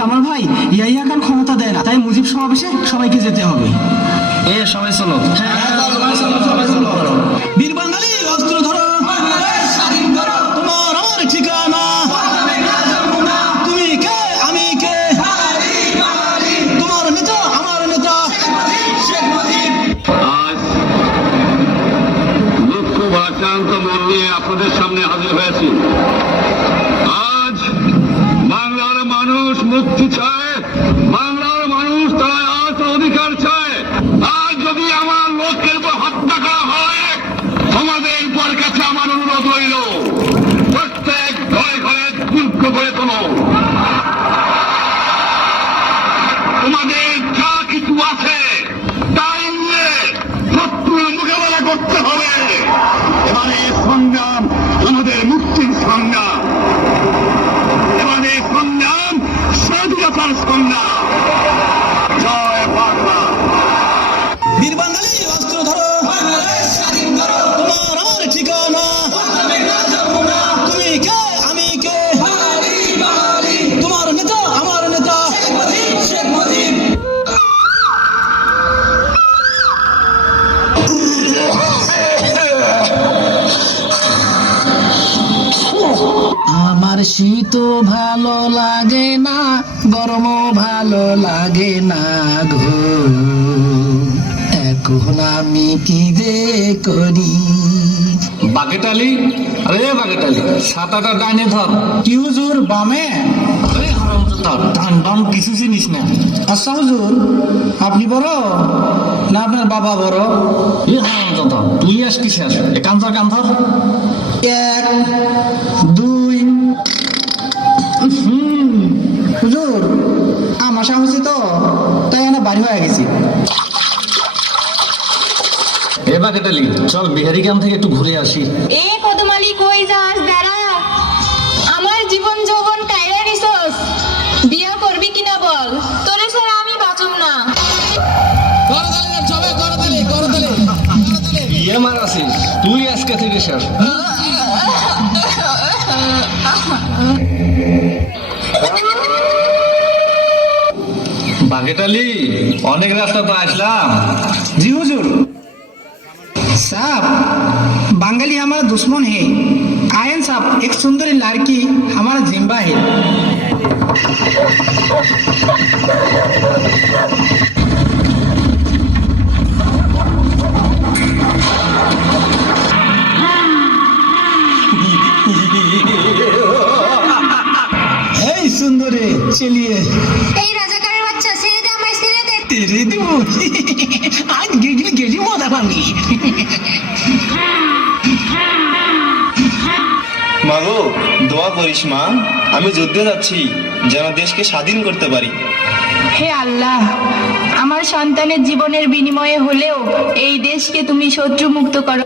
কামাল ভাই, ইয়াহিয়া খান ক্ষমতা দেয় না, তাই মুজিব সমাবেশে সবাইকে যেতে হবে। সবাই চলো। বীর বাঙালি অস্ত্র ধরো, তোমার আমার ঠিকানা, তুমি কে আমি কে, তোমার নেতা আমার নেতা। আজ দুঃখ ভারাক্রান্ত মন নিয়ে আপনাদের সামনে হাজির হয়েছি। আজ বাংলার মানুষ মুক্তি চায়, বাংলার মানুষ তার আজ অধিকার চায়। আজ যদি আমার লোকের উপর হত্যা করা হয়, তোমাদের উপর কাছে আমার অনুরোধ রইল, প্রত্যেক ঘরে ঘরে দুর্গ করে তোলো। তোমাদের যা কিছু আছে তাই নিয়ে শত্রুর মোকাবেলা করতে হবে। এবারে সংগ্রাম আমাদের মুক্তির সংগ্রাম, এবারে সংগ্রাম স্বাধীনতার সংগ্রাম। জয় বাংলা। বীর বাঙালি অস্ত্র ধরো, তোমার আমার ঠিকানা, তুমি কে আমি কে, তোমার নেতা আমার নেতা। আমার শীত ভালো লাগে না, গরমও ভালো লাগে না গো, এখন আমি কি যে করি। বাকেটালি, আরে বাকেটালি, সাঁতারটা ডাইনে ধর। কি হুজুর, বামে? আরে হারামজাদা, ডান বাম কিছু চিনিস না। আচ্ছা হুজুর, আপনি বড় না আপনার বাবা বড়? হারামজাদা, তুই আস কি শেষ? কান্ধার কান্ধার। 1 2 হুজুর, আমার সাহসী তো, তাই না বাড়ি হয়ে গেছি। বাকেটালি, চল বিহারি গ্রাম থেকে একটু ঘুরে আসি। এ কদমালি কই যাস? দাঁড়া, আমার জীবন যৌবন কাইরা নিছস, বিয়া করবি কিনা বল, তোরে ছাড়া আমি বাঁচুম না। ইয়ে মারাছিস তুই আজকে থেকে শেষ। বাকেটালি, অনেক রাস্তা তো আসলাম। जी हुजूर साहब, बंगाली हमारा दुश्मन है। आयन साहब, एक सुंदरी लड़की हमारा जिम्बा है। हे सुंदरी, चलिए। এই রাজাকারের বাচ্চা, ছেড়ে দে আমায়, ছেড়ে দে। तेरे दो आज गेली गेली मजा पानी। মাগো, দোয়া করিস মা, আমি যুদ্ধে যাচ্ছি যেন দেশকে স্বাধীন করতে পারি। হে আল্লাহ, আমার সন্তানের জীবনের বিনিময়ে হলেও এই দেশকে তুমি শত্রু মুক্ত করো।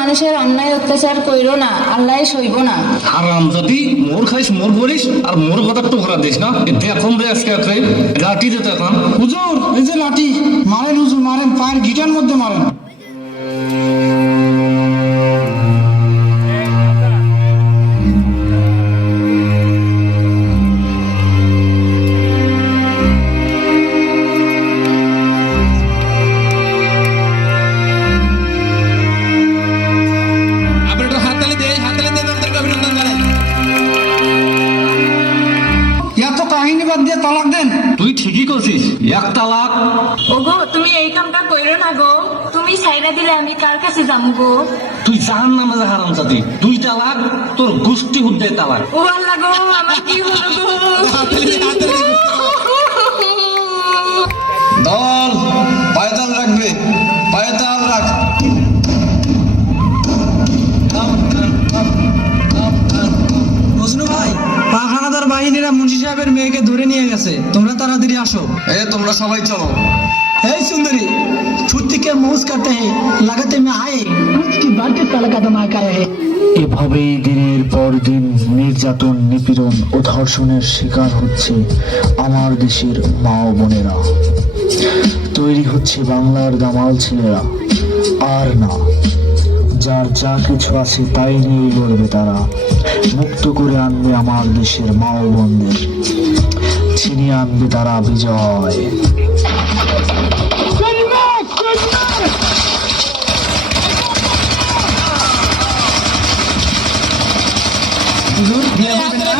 মানুষের অন্যায় অত্যাচার কইরো না, আল্লাহ সইব না। হারামজাদি, মোর খাইস মোর করিস আর মোর কথা একটু ভরা দিস না। দেখুন রে আজকে লাঠি দিতে এখন। হুজুর, এই যে লাঠি মারেন হুজুর, মারেন, পায়ের গিটার মধ্যে মারেন। তালাক দেন। তুই ঠিকই করছিস, এক তালাক। ওগো, তুমি এই কামটা কইরো না গো, তুমি ছাইরা দিলে আমি কার কাছে যাবো গো? তুই জাহান নামে যা হারামজাদি, 2 তালাক, তোর গোষ্ঠী হুদ্দে তালাক। ও আল্লাহ গো, আমার কি হলো গো? দল পায়তাল রাখবে, পায়তাল রাখ। মজনু ভাই, সাহেবের মেয়েকে ধরে নিয়ে গেছে, তোমরা তাড়াতাড়ি আসো। তোমরা সবাই চলো। এই সুন্দরী, छुट्टी के मूस करते हैं, लगाते में आए उसकी बात साला कदम आया है। এভাবেই দিনের পর দিন নির্যাতন, নিপীড়ন ও ধর্ষণের শিকার হচ্ছে আমার দেশের মা ও বোনেরা। তৈরি হচ্ছে বাংলার দামাল ছেলেরা। আর না, যার যা কিছু আছে তাই নিয়ে লড়বে তারা। মুক্ত করে আনবে আমার দেশের মা ও বোনদের, ছিনিয়ে আনবে তারা বিজয়। হুজুর, বিয়ে হবে না?